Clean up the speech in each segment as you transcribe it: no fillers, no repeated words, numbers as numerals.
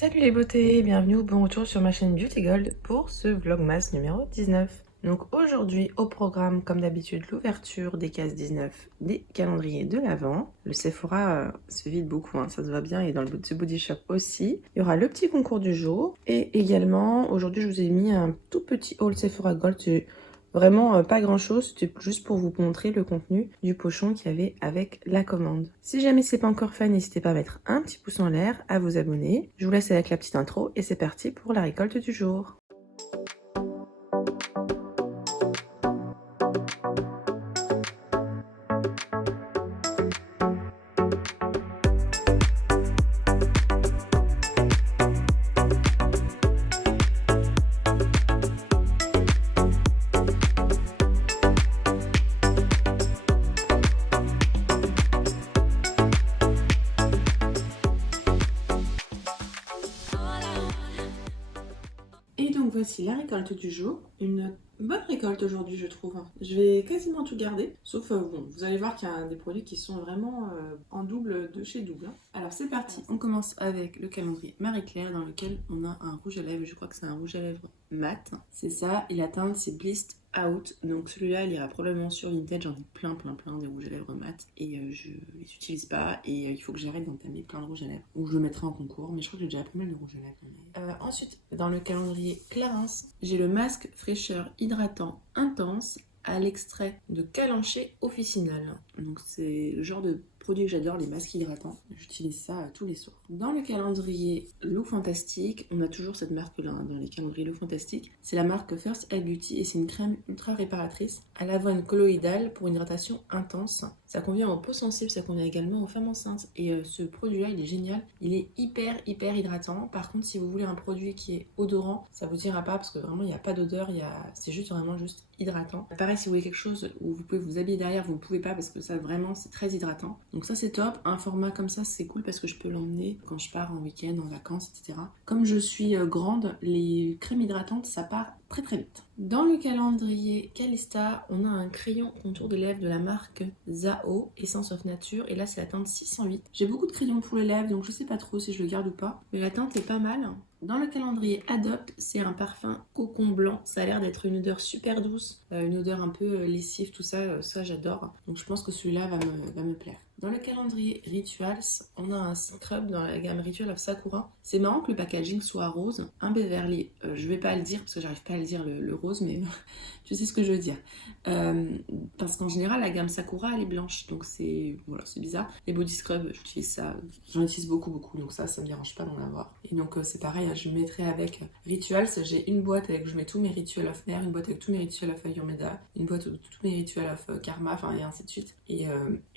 Salut les beautés, bienvenue ou bon retour sur ma chaîne Beauty Gold pour ce vlogmas numéro 19. Donc aujourd'hui au programme comme d'habitude l'ouverture des cases 19 des calendriers de l'Avent. Le Sephora se vide beaucoup, ça se voit bien, et dans le Body Shop aussi. Il y aura le petit concours du jour et également aujourd'hui je vous ai mis un tout petit haul Sephora Gold. Vraiment pas grand chose, c'était juste pour vous montrer le contenu du pochon qu'il y avait avec la commande. Si jamais c'est pas encore fait, n'hésitez pas à mettre un petit pouce en l'air, à vous abonner. Je vous laisse avec la petite intro et c'est parti pour la récolte du jour. Et donc voici la récolte du jour, une bonne récolte aujourd'hui je trouve. Je vais quasiment tout garder, sauf bon, vous allez voir qu'il y a des produits qui sont vraiment en double de chez double. Alors c'est parti, on commence avec le calendrier Marie-Claire dans lequel on a un rouge à lèvres, je crois que c'est un rouge à lèvres mat. C'est ça, et la teinte c'est Blissed Out, donc celui-là il ira probablement sur Vinted, j'en ai plein des rouges à lèvres mat et je les utilise pas et il faut que j'arrête d'entamer plein de rouges à lèvres, ou je le mettrai en concours, mais je crois que j'ai déjà pas mal de rouges à lèvres. Ensuite dans le calendrier Clarins, j'ai le masque fraîcheur hydratant intense à l'extrait de Calanché Officinal. Donc c'est le genre de produit que j'adore, les masques hydratants. J'utilise ça tous les soirs. Dans le calendrier Look Fantastique, on a toujours cette marque-là dans les calendriers Look Fantastique. C'est la marque First Aid Beauty et c'est une crème ultra réparatrice à l'avoine colloïdale pour une hydratation intense. Ça convient aux peaux sensibles, ça convient également aux femmes enceintes. Et ce produit-là, il est génial. Il est hyper hydratant. Par contre, si vous voulez un produit qui est odorant, ça vous ira pas parce que vraiment, il n'y a pas d'odeur. C'est juste vraiment juste hydratant. Pareil, si vous voulez quelque chose où vous pouvez vous habiller derrière, vous ne pouvez pas parce que ça vraiment, c'est très hydratant. Donc ça, c'est top. Un format comme ça, c'est cool parce que je peux l'emmener quand je pars en week-end, en vacances, etc. Comme je suis grande, les crèmes hydratantes, ça part très vite. Dans le calendrier Calista, on a un crayon contour de lèvres de la marque Zao, Essence of Nature, et là c'est la teinte 608. J'ai beaucoup de crayons pour les lèvres, donc je sais pas trop si je le garde ou pas, mais la teinte est pas mal. Dans le calendrier Adopt, c'est un parfum cocon blanc, ça a l'air d'être une odeur super douce, une odeur un peu lessive, tout ça, ça j'adore, donc je pense que celui-là va me plaire. Dans le calendrier Rituals, on a un scrub dans la gamme Ritual of Sakura. C'est marrant que le packaging soit rose, un Beverly, je vais pas le dire parce que j'arrive pas à le dire le rose, mais tu sais ce que je veux dire. Parce qu'en général, la gamme Sakura, elle est blanche, donc c'est bizarre. Les body scrubs, j'utilise ça, j'en utilise beaucoup, donc ça me dérange pas d'en avoir. Et donc c'est pareil, je mettrai avec Rituals, j'ai une boîte avec où je mets tous mes Rituals of Nair, une boîte avec tous mes Rituals of Ayurveda, une boîte avec tous mes Rituals of Karma, enfin et ainsi de suite. Et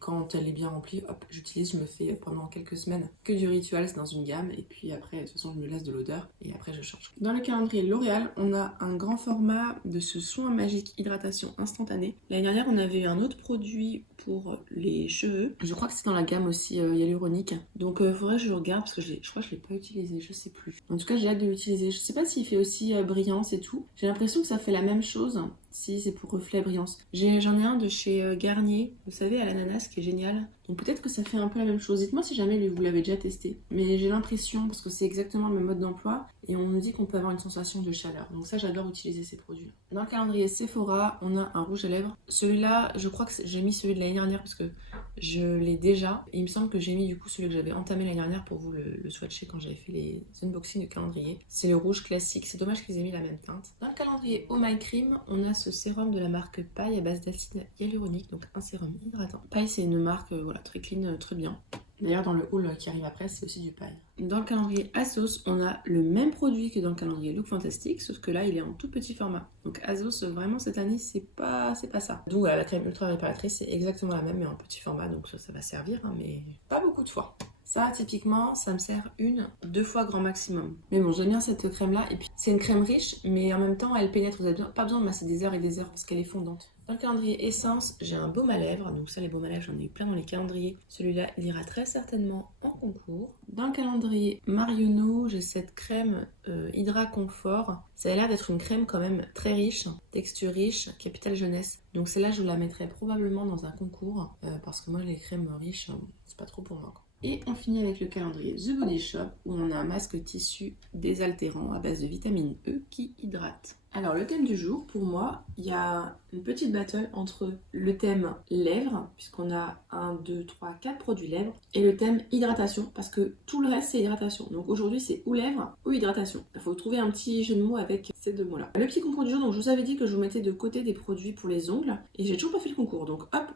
quand elle est bien remplie, hop, j'utilise, je me fais pendant quelques semaines que du Rituals dans une gamme, et puis après, de toute façon, je me laisse de l'odeur, et après je change. Dans le calendrier L'Oréal, on a un grand format de ce soin magique hydratation instantanée. L'année dernière, on avait eu un autre produit pour les cheveux. Je crois que c'est dans la gamme aussi hyaluronique. Donc faudrait que je le regarde parce que je crois que je l'ai pas utilisé, je sais plus. En tout cas, j'ai hâte de l'utiliser. Je sais pas s'il fait aussi brillance et tout. J'ai l'impression que ça fait la même chose. Si c'est pour reflet brillance. J'en ai un de chez Garnier, vous savez, à l'ananas, qui est génial. Donc peut-être que ça fait un peu la même chose. Dites-moi si jamais vous l'avez déjà testé. Mais j'ai l'impression, parce que c'est exactement le même mode d'emploi, et on nous dit qu'on peut avoir une sensation de chaleur. Donc ça, j'adore utiliser ces produits. Dans le calendrier Sephora, on a un rouge à lèvres. Celui-là, je crois que j'ai mis celui de l'année dernière parce que je l'ai déjà. Et il me semble que j'ai mis du coup celui que j'avais entamé l'année dernière pour vous le swatcher quand j'avais fait les unboxings de calendrier. C'est le rouge classique. C'est dommage qu'ils aient mis la même teinte. Dans le calendrier Oh My Cream, on a ce sérum de la marque Paille à base d'acide hyaluronique, donc un sérum hydratant. Paille, c'est une marque très clean, très bien. D'ailleurs, dans le haul qui arrive après, c'est aussi du Paille. Dans le calendrier Asos, on a le même produit que dans le calendrier Look Fantastique, sauf que là, il est en tout petit format. Donc Asos, vraiment, cette année, c'est pas ça. Donc voilà, la crème ultra réparatrice, c'est exactement la même, mais en petit format, donc ça va servir, mais pas beaucoup de fois. Ça, typiquement, ça me sert 1-2 fois grand maximum. Mais bon, j'aime bien cette crème-là. Et puis, c'est une crème riche, mais en même temps, elle pénètre. Vous n'avez pas besoin de masser des heures et des heures parce qu'elle est fondante. Dans le calendrier Essence, j'ai un baume à lèvres. Donc ça, les baumes à lèvres, j'en ai eu plein dans les calendriers. Celui-là, il ira très certainement en concours. Dans le calendrier Marionneau, j'ai cette crème Hydra Confort. Ça a l'air d'être une crème quand même très riche, texture riche, capitale jeunesse. Donc celle-là, je la mettrai probablement dans un concours parce que moi, les crèmes riches, c'est pas trop pour moi, quoi. Et on finit avec le calendrier The Body Shop où on a un masque tissu désaltérant à base de vitamine E qui hydrate. Alors le thème du jour, pour moi, il y a une petite battle entre le thème lèvres, puisqu'on a 1, 2, 3, 4 produits lèvres, et le thème hydratation, parce que tout le reste c'est hydratation. Donc aujourd'hui c'est ou lèvres ou hydratation. Il faut trouver un petit jeu de mots avec ces deux mots-là. Le petit concours du jour, donc je vous avais dit que je vous mettais de côté des produits pour les ongles, et j'ai toujours pas fait le concours. Donc hop,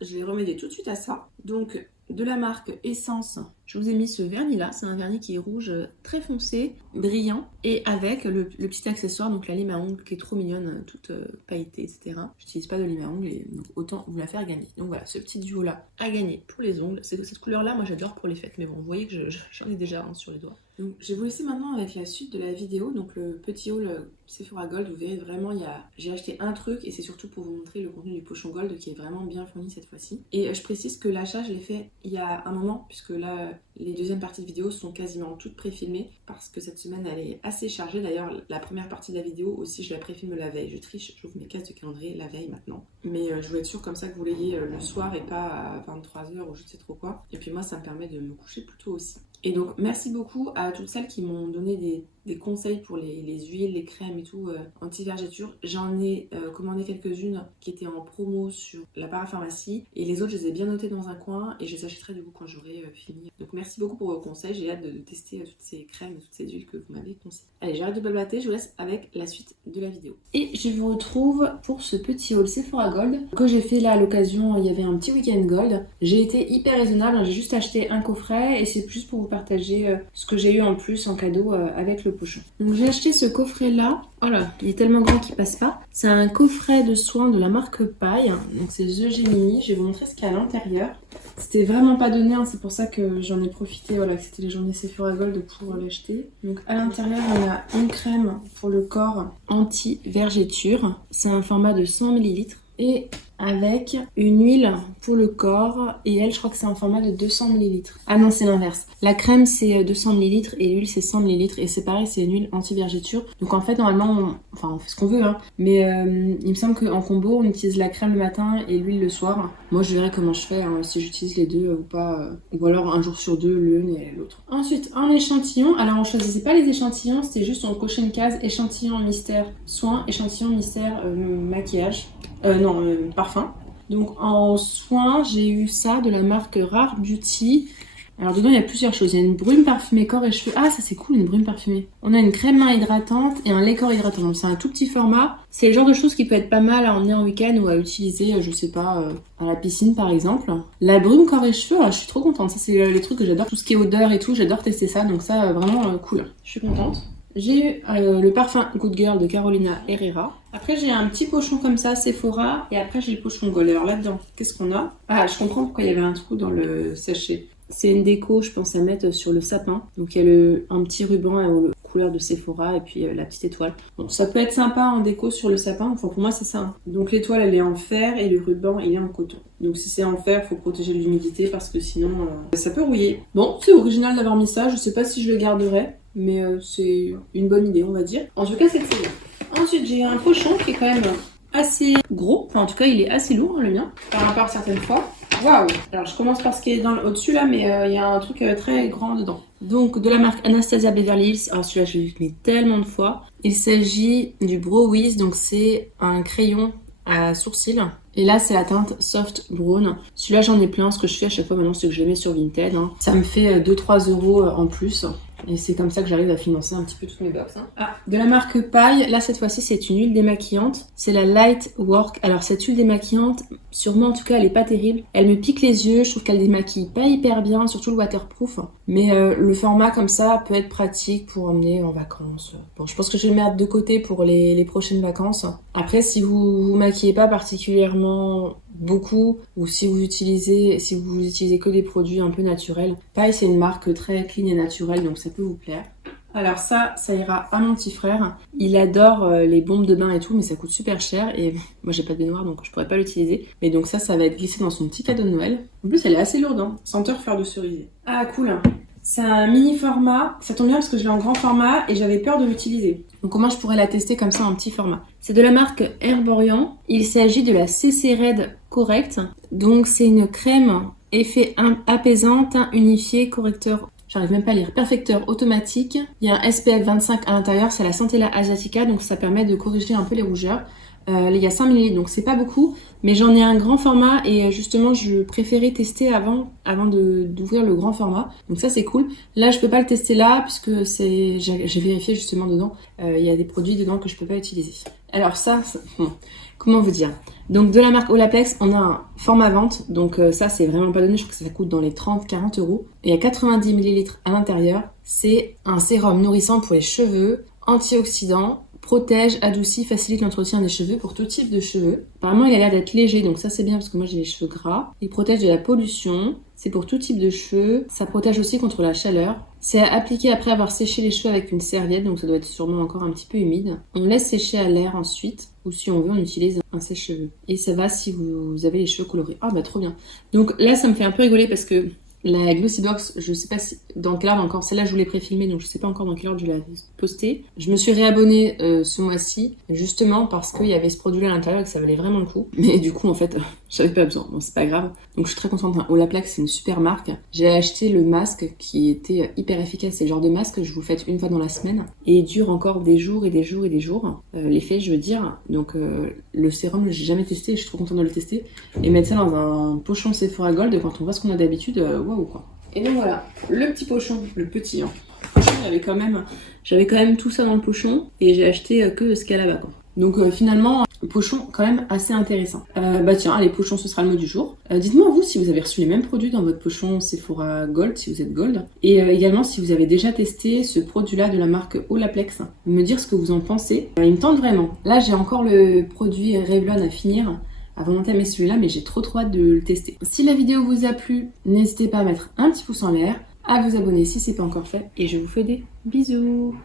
je vais remédier tout de suite à ça. Donc de la marque Essence, je vous ai mis ce vernis là, c'est un vernis qui est rouge très foncé, brillant, et avec le petit accessoire, donc la lime à ongles qui est trop mignonne, toute pailletée, etc. J'utilise pas de lime à ongles, et donc autant vous la faire gagner. Donc voilà, ce petit duo là à gagner pour les ongles. C'est cette couleur là, moi j'adore pour les fêtes, mais bon, vous voyez que j'en ai déjà un sur les doigts. Donc je vais vous laisser maintenant avec la suite de la vidéo, donc le petit haul Sephora Gold. Vous verrez vraiment, j'ai acheté un truc et c'est surtout pour vous montrer le contenu du pochon Gold qui est vraiment bien fourni cette fois-ci. Et je précise que l'achat je l'ai fait il y a un moment, puisque là les deuxièmes parties de vidéo sont quasiment toutes pré-filmées parce que cette semaine elle est assez chargée. D'ailleurs la première partie de la vidéo aussi je la pré-filme la veille, je triche, j'ouvre mes cases de calendrier la veille maintenant. Mais je voulais être sûre comme ça que vous l'ayez le soir et pas à 23h ou je sais trop quoi. Et puis moi ça me permet de me coucher plus tôt aussi. Et donc merci beaucoup à toutes celles qui m'ont donné des conseils pour les huiles, les crèmes et tout anti-vergeture. J'en ai commandé quelques-unes qui étaient en promo sur la parapharmacie et les autres je les ai bien notées dans un coin et je les achèterai du coup quand j'aurai fini. Donc merci beaucoup pour vos conseils, j'ai hâte de tester toutes ces crèmes et toutes ces huiles que vous m'avez conseillées. Allez, j'arrête de blablater, je vous laisse avec la suite de la vidéo. Et je vous retrouve pour ce petit haul Sephora Gold que j'ai fait là à l'occasion, il y avait un petit week-end gold. J'ai été hyper raisonnable, j'ai juste acheté un coffret et c'est juste pour vous partager ce que j'ai eu en plus en cadeau avec le pochon. Donc j'ai acheté ce coffret là, voilà, il est tellement grand qu'il passe pas. C'est un coffret de soins de la marque Paille, donc c'est The Gemini. Je vais vous montrer ce qu'il y a à l'intérieur. C'était vraiment pas donné, hein, c'est pour ça que j'en ai profité, voilà, que c'était les journées Sephora Gold pour l'acheter. Donc à l'intérieur on a une crème pour le corps anti-vergeture, c'est un format de 100 ml. Et avec une huile pour le corps, et elle je crois que c'est un format de 200 ml. Ah non, c'est l'inverse. La crème c'est 200 ml et l'huile c'est 100 ml et c'est pareil, c'est une huile anti-vergeture. Donc en fait normalement on fait ce qu'on veut hein, mais il me semble qu'en combo on utilise la crème le matin et l'huile le soir. Moi je verrai comment je fais, hein, si j'utilise les deux ou pas, ou alors un jour sur deux l'une et l'autre. Ensuite un échantillon, alors on choisissait pas les échantillons, c'était juste on cochait une case échantillon mystère soin, échantillon mystère maquillage. Parfum. Donc en soin, j'ai eu ça de la marque Rare Beauty. Alors dedans, il y a plusieurs choses. Il y a une brume parfumée corps et cheveux. Ah, ça c'est cool, une brume parfumée. On a une crème main hydratante et un lait corps hydratant. Donc c'est un tout petit format. C'est le genre de choses qui peut être pas mal à emmener en week-end ou à utiliser, je sais pas, à la piscine par exemple. La brume corps et cheveux, je suis trop contente. Ça c'est les trucs que j'adore. Tout ce qui est odeur et tout, j'adore tester ça. Donc ça, vraiment cool. Je suis contente. J'ai eu le parfum Good Girl de Carolina Herrera. Après j'ai un petit pochon comme ça, Sephora. Et après j'ai le pochon Gold. Alors là-dedans, qu'est-ce qu'on a? Ah, je comprends pourquoi il y avait un trou dans le sachet. C'est une déco, je pense, à mettre sur le sapin. Donc il y a un petit ruban aux couleurs de Sephora et puis la petite étoile. Bon, ça peut être sympa en déco sur le sapin. Enfin pour moi c'est ça. Hein. Donc l'étoile elle est en fer et le ruban il est en coton. Donc si c'est en fer, il faut protéger l'humidité parce que sinon ça peut rouiller. Bon, c'est original d'avoir mis ça. Je sais pas si je le garderai. Mais c'est une bonne idée, on va dire. En tout cas, c'est très bien. Ensuite, j'ai un pochon qui est quand même assez gros. Enfin, en tout cas, il est assez lourd, hein, le mien, par rapport à certaines fois. Waouh! Alors, je commence par ce qui est au-dessus, là, mais il y a un truc très grand dedans. Donc, de la marque Anastasia Beverly Hills. Alors, celui-là, je l'ai vu tellement de fois. Il s'agit du Brow Wiz. Donc, c'est un crayon à sourcils. Et là, c'est la teinte Soft Brown. Celui-là, j'en ai plein. Ce que je fais à chaque fois maintenant, c'est que je les mets sur Vinted. Hein. Ça me fait 2-3 € en plus. Et c'est comme ça que j'arrive à financer un petit peu toutes mes box. Hein. Ah, de la marque Paille, là cette fois-ci c'est une huile démaquillante. C'est la Light Work. Alors cette huile démaquillante, sûrement en tout cas elle est pas terrible. Elle me pique les yeux, je trouve qu'elle démaquille pas hyper bien, surtout le waterproof. Mais le format comme ça peut être pratique pour emmener en vacances. Bon, je pense que je vais le mettre de côté pour les prochaines vacances. Après, si vous maquillez pas particulièrement beaucoup ou si vous utilisez que des produits un peu naturels, Paille c'est une marque très clean et naturelle donc ça peut vous plaire. Alors ça ira à mon petit frère. Il adore les bombes de bain et tout, mais ça coûte super cher et moi j'ai pas de baignoire donc je pourrais pas l'utiliser. Mais donc ça va être glissé dans son petit cadeau de Noël. En plus elle est assez lourde, hein. Senteur fleur de cerisier. Ah cool. C'est un mini format, ça tombe bien parce que je l'ai en grand format et j'avais peur de l'utiliser. Donc comment je pourrais la tester comme ça en petit format? C'est de la marque Herborian. Il s'agit de la CC Red Correct. Donc c'est une crème Effet apaisant, teint unifié, correcteur, j'arrive même pas à lire, perfecteur automatique. Il y a un SPF 25 à l'intérieur, c'est la Centella asiatica, donc ça permet de corriger un peu les rougeurs. Il y a 5 ml, donc c'est pas beaucoup, mais j'en ai un grand format et justement je préférais tester avant d'ouvrir le grand format. Donc ça c'est cool. Là je peux pas le tester là puisque j'ai vérifié justement dedans. Il y a des produits dedans que je peux pas utiliser. Alors ça comment vous dire? Donc de la marque Olaplex, on a un format vente, donc ça c'est vraiment pas donné, je crois que ça coûte dans les 30-40 euros. Et il y a 90 ml à l'intérieur. C'est un sérum nourrissant pour les cheveux, antioxydant, protège, adoucit, facilite l'entretien des cheveux pour tout type de cheveux. Apparemment, il a l'air d'être léger, donc ça c'est bien parce que moi j'ai les cheveux gras. Il protège de la pollution, c'est pour tout type de cheveux. Ça protège aussi contre la chaleur. C'est à appliquer après avoir séché les cheveux avec une serviette, donc ça doit être sûrement encore un petit peu humide. On laisse sécher à l'air ensuite, ou si on veut, on utilise un sèche-cheveux. Et ça va si vous avez les cheveux colorés. Ah bah trop bien. Donc là, ça me fait un peu rigoler parce que la Glossybox, je sais pas dans quel ordre encore, celle-là je vous l'ai préfilmée donc je sais pas encore dans quel ordre je l'ai postée. Je me suis réabonnée ce mois-ci justement parce qu'il y avait ce produit-là à l'intérieur et que ça valait vraiment le coup. Mais du coup en fait, j'avais pas besoin, bon c'est pas grave. Donc je suis très contente, Olaplex c'est une super marque. J'ai acheté le masque qui était hyper efficace, c'est le genre de masque que je vous le fais une fois dans la semaine et il dure encore des jours et des jours et des jours. L'effet je veux dire, donc le sérum j'ai jamais testé, je suis trop contente de le tester. Et mettre ça dans un pochon Sephora Gold quand on voit ce qu'on a d'habitude, waouh quoi. Et donc voilà, le petit pochon, le petit hein. Le pochon, j'avais quand même tout ça dans le pochon et j'ai acheté que ce qu'il y a là-bas quoi. Donc finalement, pochon quand même assez intéressant. Bah tiens, allez, pochon, ce sera le mot du jour. Dites-moi vous si vous avez reçu les mêmes produits dans votre pochon Sephora Gold, si vous êtes Gold. Et également si vous avez déjà testé ce produit-là de la marque Olaplex. Me dire ce que vous en pensez. Il me tente vraiment. Là, j'ai encore le produit Revlon à finir avant d'entamer celui-là, mais j'ai trop hâte de le tester. Si la vidéo vous a plu, n'hésitez pas à mettre un petit pouce en l'air, à vous abonner si c'est pas encore fait, et je vous fais des bisous.